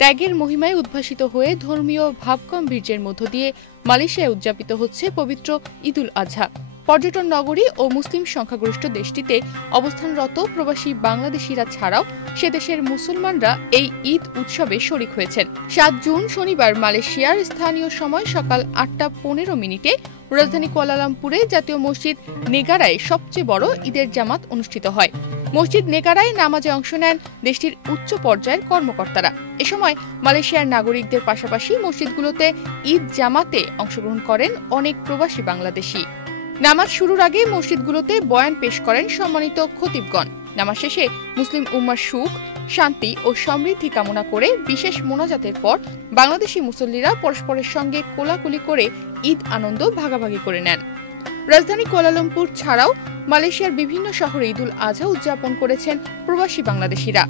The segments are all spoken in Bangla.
ত্যাগের মহিমায় উদ্ভাসিত হয়ে ধর্মীয় ভাবগাম্ভীর্যের মধ্য দিয়ে মালয়েশিয়ায় উদযাপিত হচ্ছে পবিত্র ঈদুল আজহা। পর্যটন নগরী ও মুসলিম সংখ্যাগরিষ্ঠ দেশটিতে অবস্থানরত প্রবাসী বাংলাদেশিরা ছাড়াও সে দেশের মুসলমানরা এই ঈদ উৎসবে শরিক হয়েছেন। ৭ জুন শনিবার মালয়েশিয়ার স্থানীয় সময় সকাল ৮টা ১৫ রাজধানী কুয়ালালামপুরে জাতীয় মসজিদ নেগারায় সবচেয়ে বড় ঈদের জামাত অনুষ্ঠিত হয়। মসজিদ নেগারায় নামাজে অংশ নেন দেশটির উচ্চ পর্যায়ের কর্মকর্তারা। এ সময় মালয়েশিয়ার নাগরিকদের পাশাপাশি মসজিদগুলোতে ঈদ জামাতে অংশগ্রহণ করেন অনেক প্রবাসী বাংলাদেশি। নামাজ শুরুর আগে মসজিদগুলোতে বয়ান পেশ করেন সম্মানিত খতিবগণ। নামাজ শেষে মুসলিম উম্মার সুখ, শান্তি ও সমৃদ্ধি কামনা করে বিশেষ মোনাজাতের পর বাংলাদেশি মুসল্লিরা পরস্পরের সঙ্গে কোলাকুলি করে ঈদ আনন্দ ভাগাভাগি করে নেন। রাজধানী কুয়ালালামপুর ছাড়াও মালয়েশিয়ার বিভিন্ন শহরে ঈদুল আজহা উদযাপন করেছেন প্রবাসী বাংলাদেশিরা।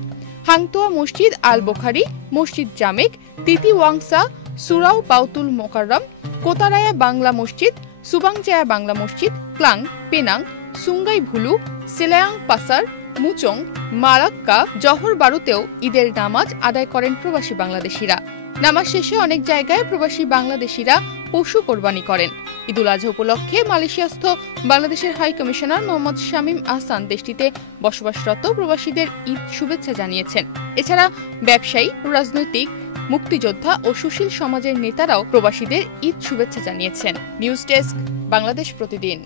হাংতোয়া মসজিদ, আল বোখারি মসজিদ, জামেক, তিতি ওয়াংসা, সুরাও বাউতুল মোকাররম, কোতারায়া বাংলা মসজিদ, সুবাংজায়া বাংলা মসজিদ, ক্লাং, পেনাং, সুঙ্গাই ভুলু, সেলায়াং পাসার, মুচং, মালাক্কা, জহর বারুতেও ঈদের নামাজ আদায় করেন প্রবাসী বাংলাদেশিরা। নামাজ শেষে অনেক জায়গায় প্রবাসী বাংলাদেশিরা পশু কোরবানি করেন। ঈদুল আজহা উপলক্ষে মালয়েশিয়াস্থ বাংলাদেশের হাই কমিশনার মোহাম্মদ শামীম আহসান দেশটিতে বসবাসরত প্রবাসীদের ঈদ শুভেচ্ছা জানিয়েছেন। এছাড়া ব্যবসায়ী, রাজনৈতিক, মুক্তিযোদ্ধা ও সুশীল সমাজের নেতারাও প্রবাসীদের ঈদ শুভেচ্ছা জানিয়েছেন। নিউজ ডেস্ক, বাংলাদেশ প্রতিদিন।